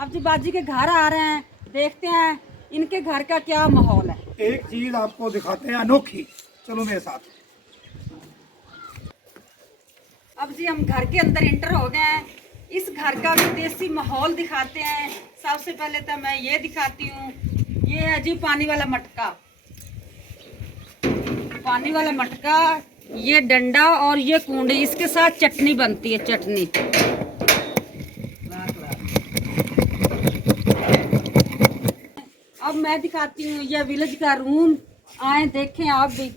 अब जी बाजी के घर आ रहे हैं, देखते हैं इनके घर का क्या माहौल है। एक चीज आपको दिखाते हैं अनोखी, चलो मेरे साथ। अब जी हम घर के अंदर इंटर हो गए हैं। इस घर का भी देसी माहौल दिखाते हैं। सबसे पहले तो मैं ये दिखाती हूँ, ये है जी पानी वाला मटका। पानी वाला मटका, ये डंडा और ये कूंडी, इसके साथ चटनी बनती है, चटनी। अब मैं दिखाती हूँ ये विलेज का रूम। आए देखें आप भी।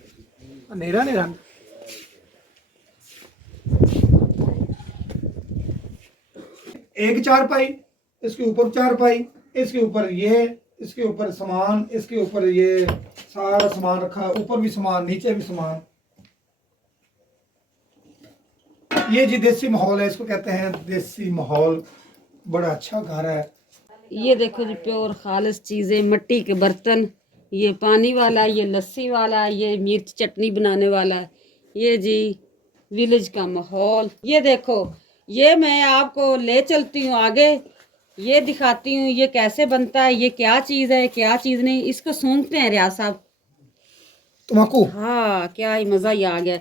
अंधेरा नहीं रंग। एक चारपाई, इसके ऊपर चारपाई, इसके ऊपर ये, इसके ऊपर सामान, इसके ऊपर ये सारा सामान रखा, ऊपर भी सामान, नीचे भी सामान। ये जी देसी माहौल है, इसको कहते हैं देसी माहौल। बड़ा अच्छा घर है। ये देखो जी प्योर खालिस चीज़ें, मिट्टी के बर्तन, ये पानी वाला, ये लस्सी वाला, ये मिर्च चटनी बनाने वाला। ये जी विलेज का माहौल। ये देखो, ये मैं आपको ले चलती हूँ आगे, ये दिखाती हूँ ये कैसे बनता है, ये क्या चीज़ है क्या चीज़ नहीं। इसको सूंघते हैं रियाज साहब। तम्बाकू। हाँ, क्या ही मज़ा ही आ गया।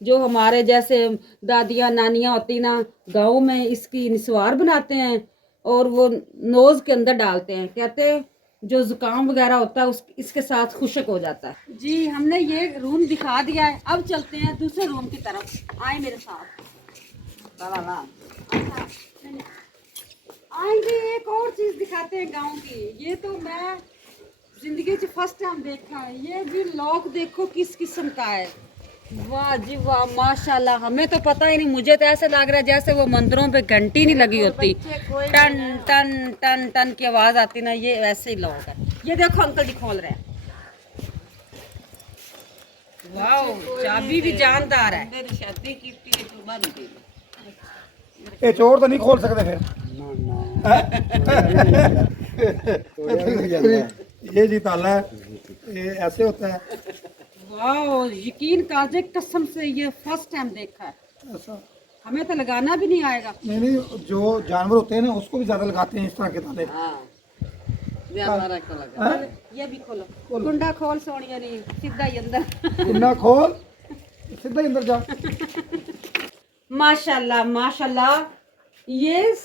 जो हमारे जैसे दादियाँ नानियाँ होती ना, गाँव में इसकी निस्वार बनाते हैं और वो नोज़ के अंदर डालते हैं। कहते हैं जो जुकाम वगैरह होता है उस इसके साथ खुशक हो जाता है। जी हमने ये रूम दिखा दिया है, अब चलते हैं दूसरे रूम की तरफ। आए मेरे साथ। आएंगे, एक और चीज़ दिखाते हैं गाँव की। ये तो मैं जिंदगी च फर्स्ट टाइम देखा है। ये जी लॉक देखो किस किस्म का है। वाह जी वाह, माशाल्लाह। हमें तो पता ही नहीं, मुझे तो ऐसे लग रहा है जैसे वो मंदिरों पे घंटी नहीं लगी होती, टन टन टन टन की आवाज आती ना, ये वैसे ही लॉक है। ये देखो अंकल जी खोल रहे हैं। वाह, चाबी भी जानदार है। ये चोर तो नहीं खोल सकते फिर। ये जी ताला है, ये ऐसे होता है। वाह, यकीन काजे कसम से ये फर्स्ट टाइम देखा है। ऐसा हमें तो लगाना भी नहीं आएगा। नहीं नहीं, जो जानवर होते हैं ना उसको भी ज्यादा लगाते हैं इस तरह के ताले। हाँ? ये भी खोलो, कुंडा खोल सोनिया, नहीं सीधा ही अंदर। कुन्ना खोल, सीधा ही अंदर जा। माशाल्लाह माशाल्लाह। ये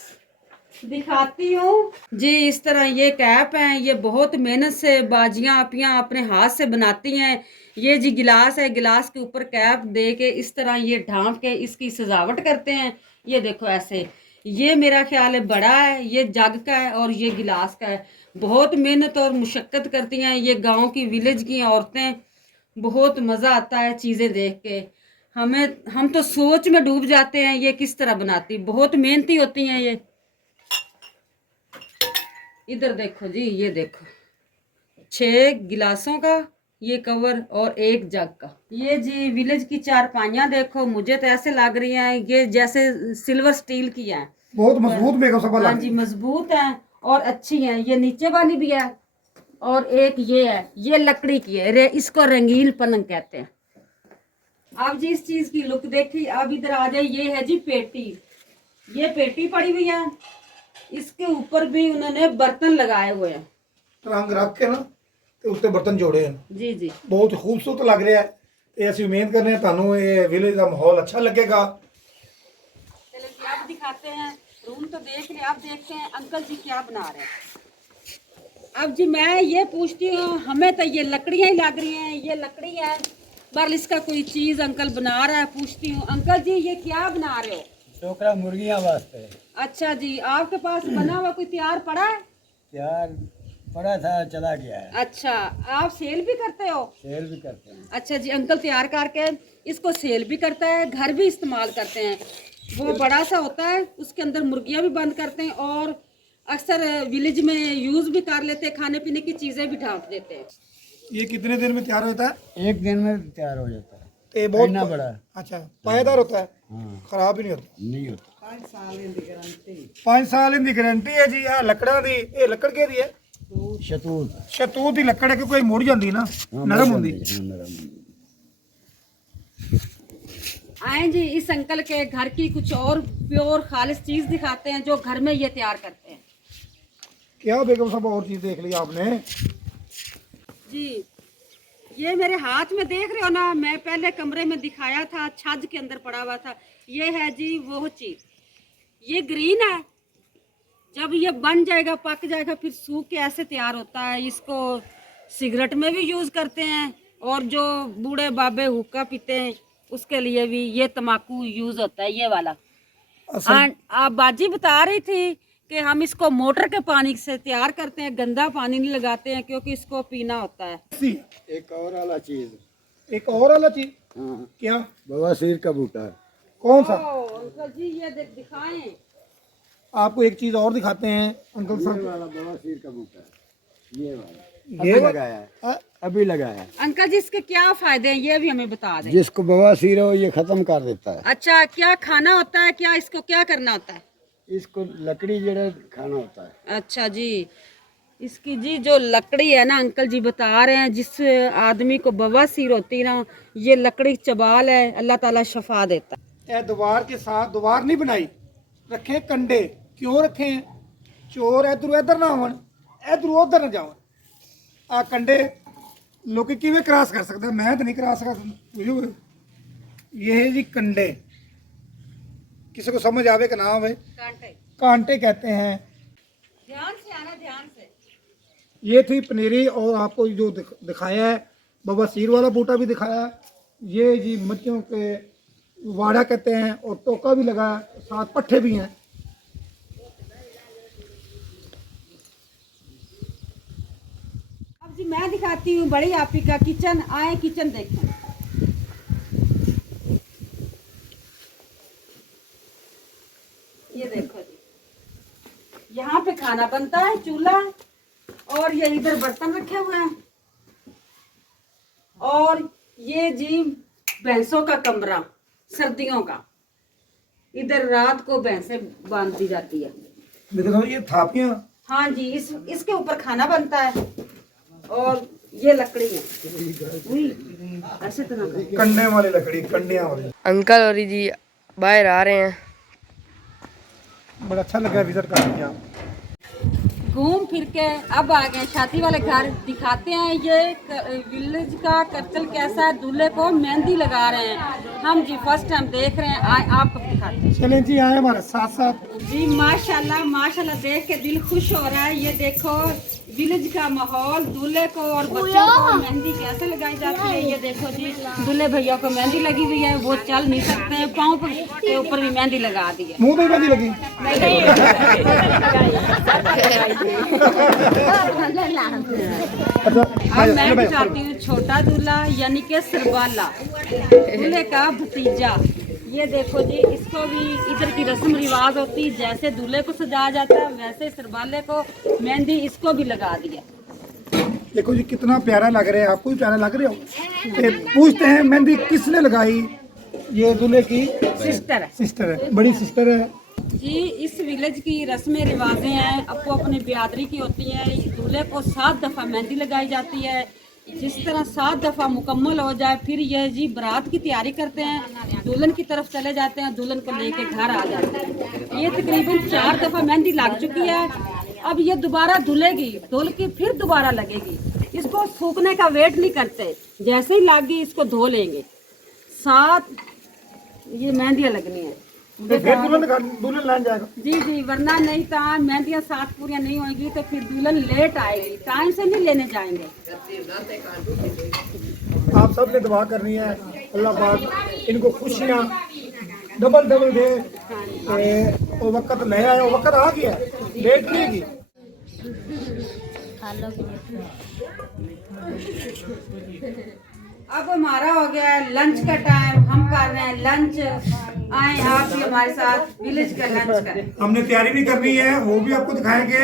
दिखाती हूँ जी, इस तरह ये कैप है, ये बहुत मेहनत से बाजियाँ आपियाँ अपने हाथ से बनाती हैं। ये जी गिलास है, गिलास के ऊपर कैप दे के इस तरह ये ढांप के इसकी सजावट करते हैं। ये देखो ऐसे, ये मेरा ख्याल है बड़ा है, ये जग का है और ये गिलास का है। बहुत मेहनत और मुशक्क़त करती हैं ये गांव की, विलेज की औरतें। बहुत मज़ा आता है चीज़ें देख के। हम तो सोच में डूब जाते हैं ये किस तरह बनाती, बहुत मेहनती होती हैं ये। इधर देखो जी, ये देखो 6 गिलासों का ये कवर और 1 जग का। ये जी विलेज की चारपाइयाँ देखो, मुझे तो ऐसे लग रही हैं ये जैसे सिल्वर स्टील की हैं। बहुत मजबूत मेकअप सब हाँ जी, मजबूत हैं और अच्छी हैं। ये नीचे वाली भी है और एक ये है, ये लकड़ी की है, इसको रंगीन पलंग कहते हैं। अब जी इस चीज की लुक देखी। अब इधर आ जाए, ये है जी पेटी। ये पेटी पड़ी हुई है, इसके ऊपर भी उन्होंने बर्तन लगाए हुए हैं। रंग रख के ना ते उत्ते बर्तन जोड़े हैं। जी जी, बहुत खूबसूरत लग रहा है। ते ਅਸੀਂ उम्मीद करने हैं ਤੁਹਾਨੂੰ ये विलेज का माहौल अच्छा लगेगा। चलो जी अब दिखाते हैं रूम। तो देख लिया, अब देखते हैं अंकल जी क्या बना रहे हैं। अब जी मैं ये पूछती हूँ, हमें तो ये लकड़ियाँ ही लग रही हैं, ये लकड़ी है पर इसका कोई चीज़ अंकल बना रहा है। पूछती हूँ अंकल जी ये क्या बना रहे हो? टोकरा मुर्गियां वास्ते। अच्छा जी, आपके पास बना हुआ कोई तैयार पड़ा है? यार पड़ा था, चला गया है। अच्छा, आप सेल भी करते हो? सेल भी करते हैं। अच्छा जी, अंकल तैयार करके इसको सेल भी करता है, घर भी इस्तेमाल करते हैं। वो बड़ा सा होता है, उसके अंदर मुर्गियां भी बंद करते हैं और अक्सर विलेज में यूज़ भी कर लेते हैं, खाने पीने की चीज़ें भी ढांप देते हैं। ये कितने दिन में तैयार होता है? एक दिन में तैयार हो जाता है। ते बहुत इतना बड़ा है। अच्छा पायदार होता है, हाँ, खराब ही नहीं होता। नहीं होता। 5 साल इनकी गारंटी है जी। आ लकड़ा दी, ये लकड़ के दी है? शतूत। शतूत की लकड़ है कि कोई मुड़ जाती ना, नरम होंगी। आए जी इस अंकल के घर की कुछ और प्योर खालिस चीज़ दिखाते हैं जो घर में ये तैयार करते हैं। क्या बेगम साहब और चीज देख ली आपने? जी ये मेरे हाथ में देख रहे हो ना, मैं पहले कमरे में दिखाया था, छज के अंदर पड़ा हुआ था। ये है जी वो चीज, ये ग्रीन है। जब ये बन जाएगा, पक जाएगा, फिर सूख के ऐसे तैयार होता है। इसको सिगरेट में भी यूज करते हैं, और जो बूढ़े बाबे हुक्का पीते हैं उसके लिए भी ये तम्बाकू यूज होता है, ये वाला। आप बाजी बता रही थी कि हम इसको मोटर के पानी से तैयार करते हैं, गंदा पानी नहीं लगाते हैं, क्योंकि इसको पीना होता है। एक और वाला चीज। एक और वाला चीज? हाँ, क्या? बवासीर का बूटा। कौन सा? अंकल जी ये दिखाएं। आपको एक चीज और दिखाते हैं अंकल ये साहब। वाला बवासीर का बूटा, ये वाला ये अभी लगाया है, अ- अभी लगाया है। अंकल जी इसके क्या फायदे हैं ये भी हमें बता दें। जिसको बवासीर हो ये खत्म कर देता है। अच्छा, क्या खाना होता है, क्या इसको क्या करना होता है? इसको लकड़ी जड़ा खाना होता है। अच्छा जी, इसकी जी जो लकड़ी है ना, अंकल जी बता रहे हैं, जिस आदमी को बवासीर होती है ना, ये लकड़ी चबाल है, अल्लाह ताला शफा देता है। ए दीवार के साथ दीवार नहीं बनाई, रखे कंडे। क्यों रखे हैं? चोर इधर ना आवन, इधर उधर ना जावन। आ कंडे लोग किवें क्रॉस कर सकते? मैं तो नहीं क्रॉस कर सकता। ये है जी कंडे, किसी को समझ आवे कि ना आवे, कांटे। कांटे कहते हैं। ध्यान से आना, ध्यान से। ये थी पनीरी, और आपको जो दिखाया है बवासीर वाला बूटा भी दिखाया है। ये जी मच्छियों के वाड़ा कहते हैं, और टोका भी लगा है, साथ पट्ठे भी हैं। अब जी मैं दिखाती हूँ बड़ी आपी का किचन। आए किचन देखें। ये देखो जी, यहाँ पे खाना बनता है, चूल्हा, और ये इधर बर्तन रखे हुए हैं, और ये जी भैंसों का कमरा सर्दियों का। इधर रात को भैंसें बांध दी जाती है। देखो ये थापियां। हाँ जी, इसके ऊपर खाना बनता है, और ये लकड़ी है। उई, ऐसे तरह का। कंडे वाली लकड़ी, कंडियां वाली। अंकल और जी बाहर आ रहे हैं। बड़ा अच्छा लगा विजिट करके। आप घूम फिर के अब आ गए शादी वाले घर। दिखाते हैं ये विलेज का कल्चर कैसा है। दूल्हे को मेहंदी लगा रहे हैं हम जी, फर्स्ट टाइम देख रहे हैं। आपको दिखाते हैं। चलें जी, आए हमारे साथ साथ। जी माशाल्लाह माशाल्लाह, देख के दिल खुश हो रहा है। ये देखो विलेज का माहौल, दूल्हे को और बच्चों को मेहंदी कैसे लगाई जाती है। ये देखो जी, दूल्हे भैया को मेहंदी लगी हुई है, वो चल नहीं सकते हैं, पाँव के ऊपर भी मेहंदी लगा दी है। मुंह पे मेहंदी लगी। अच्छा, अब मैं दिखाती हूँ छोटा दूल्हा, यानी कि सरबाला, दूल्हे का भतीजा। ये देखो जी, इसको भी इधर की रस्म रिवाज होती है, जैसे दूल्हे को सजाया जाता है वैसे सरबाले को मेहंदी इसको भी लगा दिया। देखो जी कितना प्यारा लग रहा है। आपको भी प्यारा लग रहा हो? ये पूछते हैं मेहंदी किसने लगाई? ये दूल्हे की सिस्टर है। सिस्टर है, बड़ी सिस्टर है जी। इस विलेज की रस्में रिवाजें हैं, अपो अपनी बिरादरी की होती हैं। दूल्हे को 7 दफ़ा मेहंदी लगाई जाती है। जिस तरह 7 दफ़ा मुकम्मल हो जाए, फिर ये जी बारात की तैयारी करते हैं, दुल्हन की तरफ चले जाते हैं, दुल्हन को लेके घर आ जाते हैं। ये तकरीबन 4 दफ़ा मेहंदी लग चुकी है। अब ये दोबारा धुलेगी, धुल के फिर दोबारा लगेगी। इसको सूखने का वेट नहीं करते, जैसे ही लग गई इसको धो लेंगे। 7 ये मेहंदियाँ लगनी है। फिर दुल्हन लाइन जाएगा। जी जी, वरना नहीं तो मेहंदियाँ 7 पूरियाँ नहीं होगी तो फिर दुल्हन लेट आएगी, टाइम से नहीं लेने जाएंगे। आप सब ने दुआ करनी है, अल्लाह पाक इनको खुशियाँ डबल डबल दे। वो वक्त ले आया, वो वक्त आ गया, लेट नहीं की। अब हमारा हो गया है लंच का टाइम, हम कर रहे हैं लंच। आए आप भी हमारे साथ विलेज का लंच करें। हमने तैयारी भी करनी है, वो भी आपको दिखाएंगे।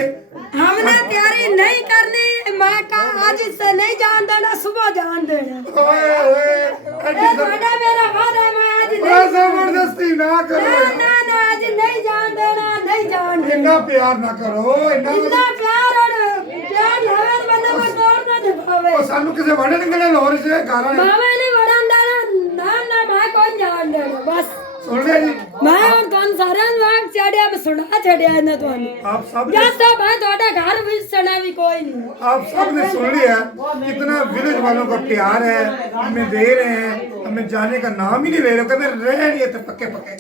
हमने तैयारी नहीं करनी, मैं का आज से नहीं जान देना, सुबह जान देना। बड़ा मेरा वादा, मैं आज नहीं जबरदस्ती ना करो, ना आज नहीं जान देना, नहीं जान देना। इतना प्यार ना करो, इतना प्यार और प्यार हमें बंदे को तोड़ ना दिखावे। सानू किसे वड़े निकले लाहौर से गारा ने। बाबा ने वड़ान दाना ना मैं कौन जान देना, बस ਸੁਣ ਲਿਆ ਜੀ ਮੈਂ ਹੁਣ ਤੁਹਾਨੂੰ ਸਾਰਿਆਂ ਨੂੰ ਵਾਂਗ ਛੜਿਆ ਮੈਂ ਸੁਣਾ ਛੜਿਆ ਇਹਨਾਂ ਤੁਹਾਨੂੰ ਆਪ ਸਭ ਨੇ ਜਦ तक मैं ਤੁਹਾਡਾ ਘਰ ਵੀ ਸਣਾ ਵੀ ਕੋਈ नहीं आप सब ने सुन लिया कितना विलेज वालों का प्यार है, हमें दे रहे हैं, हमें जाने का नाम ही नहीं ले रहे, कहते रह नहीं थे पक्के पक्के।